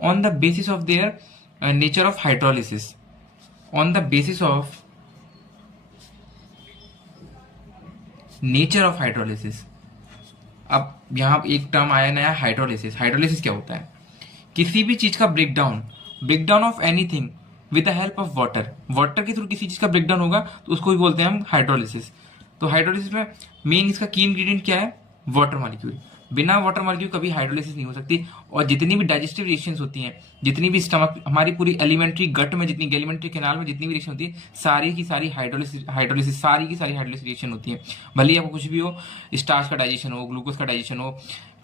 On the basis of their nature of hydrolysis, on the basis of nature of hydrolysis. अब यहाँ एक term आया नया, hydrolysis. Hydrolysis क्या होता है? किसी भी चीज का breakdown, breakdown of anything with the help of water, water के थ्रू किसी चीज का ब्रेकडाउन होगा तो उसको भी बोलते हैं हम हाइड्रोलिसिस। तो हाइड्रोलिसिस में मेन इसका की इंग्रेडिएंट क्या है? Water molecule. बिना वाटर मॉलिक्यूल कभी हाइड्रोलिसिस नहीं हो सकती। और जितनी भी डाइजेस्टिव रिएक्शंस होती हैं, जितनी भी स्टमक, हमारी पूरी एलिमेंट्री गट में जितनी, एलिमेंट्री कैनाल में जितनी भी रिएक्शन होती है, सारी की सारी हाइड्रोलिसिस सारी की सारी हाइड्रोलिसिस रिएक्शन होती है। भले ही आपको कुछ भी हो, स्टार्च का डाइजेशन हो, ग्लूकोज का डाइजेशन हो,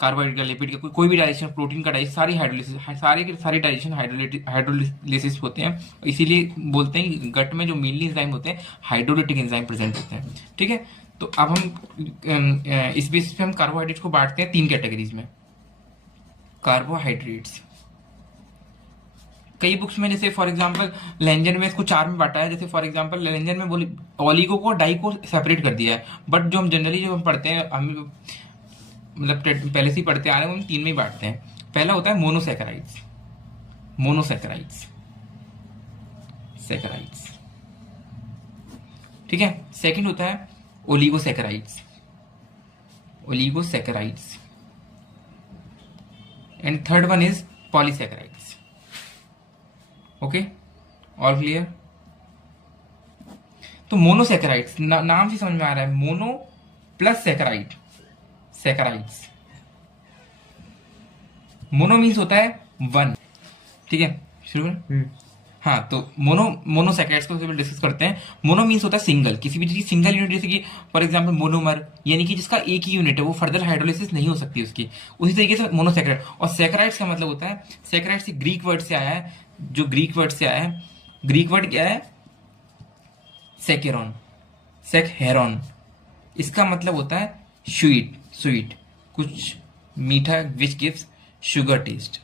कार्बोहाइड्रेट का, लिपिड का, कोई भी डाइजेशन, प्रोटीन का डाइजेशन, सारी हाइड्रोलिसिस, सारे के सारे डाइजेशन हाइड्रोलिसिस होते हैं। इसीलिए बोलते हैं कि गट में जो मेनली एंजाइम होते हैं हाइड्रोलिटिक एंजाइम प्रेजेंट होते हैं। ठीक है, तो अब हम इस बेसिस पे हम कार्बोहाइड्रेट्स को बांटते हैं 3 कैटेगरीज में। कार्बोहाइड्रेट्स कई बुक्स में, जैसे फॉर एग्जांपल लेंजन में इसको 4 में बांटा है। जैसे फॉर एग्जांपल लेंजन में बोली ओलिगो को, डाई को सेपरेट कर दिया है। बट जो हम जनरली जो हम पढ़ते हैं, हम मतलब पहले से ही पढ़ते आ रहे हैं, हम 3 में ही बांटते हैं। पहला होता है मोनोसैकेराइड्स, मोनोसैकेराइड्स, सैकेराइड्स। ठीक है। सेकंड होता है oligosaccharides, oligosaccharides. And third one is polysaccharides. Okay, all clear? तो मोनोसैकेराइड्स नाम से समझ में आ रहा है, mono plus saccharide, saccharides. Mono means होता है 1। ठीक है, शुरू करें? हाँ, तो मोनोसैकेराइड्स को डिस्कस करते हैं। मोनो मीन्स होता है सिंगल, किसी भी चीज की सिंगल यूनिट, जैसे कि फॉर एग्जांपल मोनोमर, यानी कि जिसका एक ही यूनिट है, वो फर्दर हाइड्रोलिसिस नहीं हो सकती उसकी। उसी तरीके से मोनोसैकेराइड। और सैकेराइड्स का मतलब होता है, सैकेराइड्स ग्रीक वर्ड से आया है, जो ग्रीक वर्ड से आया है, ग्रीक वर्ड क्या है? सेकेरॉन, सेकहेरॉन। इसका मतलब होता है स्वीट, स्वीट, कुछ मीठा, which gives sugar taste.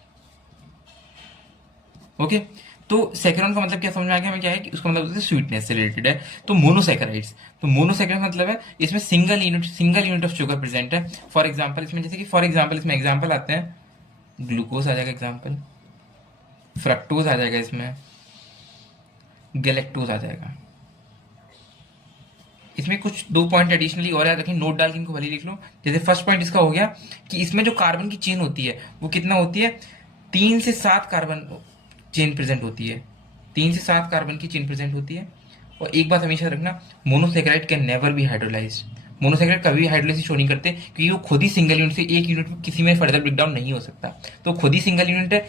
Okay, तो सैकेरॉन का मतलब क्या समझ में आ गया हमें? क्या है कि उसका मतलब स्वीटनेस से रिलेटेड है। तो मोनोसैकेराइड्स, तो मोनोसैकेराइड मतलब है इसमें single unit of sugar present है। फॉर एग्जांपल इसमें, जैसे कि फॉर एग्जांपल इसमें एग्जांपल आते हैं, ग्लूकोज आ जाएगा एग्जांपल, फ्रक्टोज आ जाएगा, इसमें गैलेक्टोज आ जाएगा। इसमें कुछ 2 पॉइंट एडिशनली और याद रखें, नोट डाल के इनको भले लिख लो। जैसे फर्स्ट पॉइंट इसका हो गया कि इसमें जो कार्बन की चेन होती है वो कितना होती है? 3 से 7 कार्बन चेन प्रेजेंट होती है, 3 से 7 कार्बन की चेन प्रेजेंट होती है। और एक बात हमेशा रखना, monosaccharide can never be hydrolysed. Monosaccharide कभी हाइड्रोलाइसिस शो नहीं करते, क्योंकि वो खुद ही सिंगल यूनिट से एक यूनिट किसी में फर्दर ब्रेकडाउन नहीं हो सकता। तो खुद ही सिंगल यूनिट है।